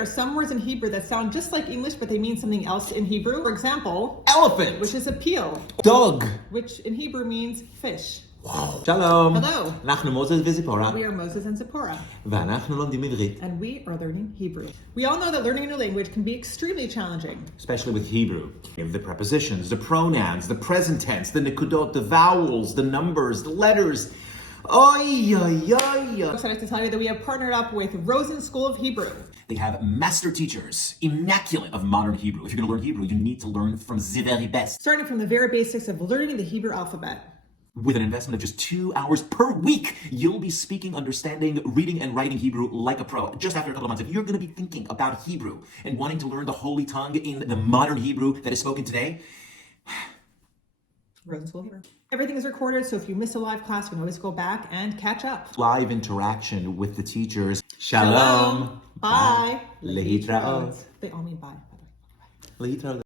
there are some words in Hebrew that sound just like English, but they mean something else in Hebrew. For example, elephant, which is appeal, dog, which in Hebrew means fish. Wow. Shalom. Hello. אנחנו מוזס וזיפורה. We are Moses and Zippora. ואנחנו לומדים עברית. And we are learning Hebrew. We all know that learning a new language can be extremely challenging. Especially with Hebrew. The prepositions, the pronouns, the present tense, the nikudot, the vowels, the numbers, the letters. Oy, oy, oy. I'm excited to tell you that we have partnered up with Rosen School of Hebrew. They have master teachers, immaculate of modern Hebrew. If you're going to learn Hebrew, you need to learn from the very best. Starting from the very basics of learning the Hebrew alphabet. With an investment of just 2 hours per week, you'll be speaking, understanding, reading, and writing Hebrew like a pro. Just after a couple of months, if you're going to be thinking about Hebrew and wanting to learn the holy tongue in the modern Hebrew that is spoken today, Rosen School of Hebrew. Everything is recorded, so if you miss a live class, you can always go back and catch up. live interaction with the teachers. Shalom. Bye. Lehitraot. They all mean bye. Lehitraot.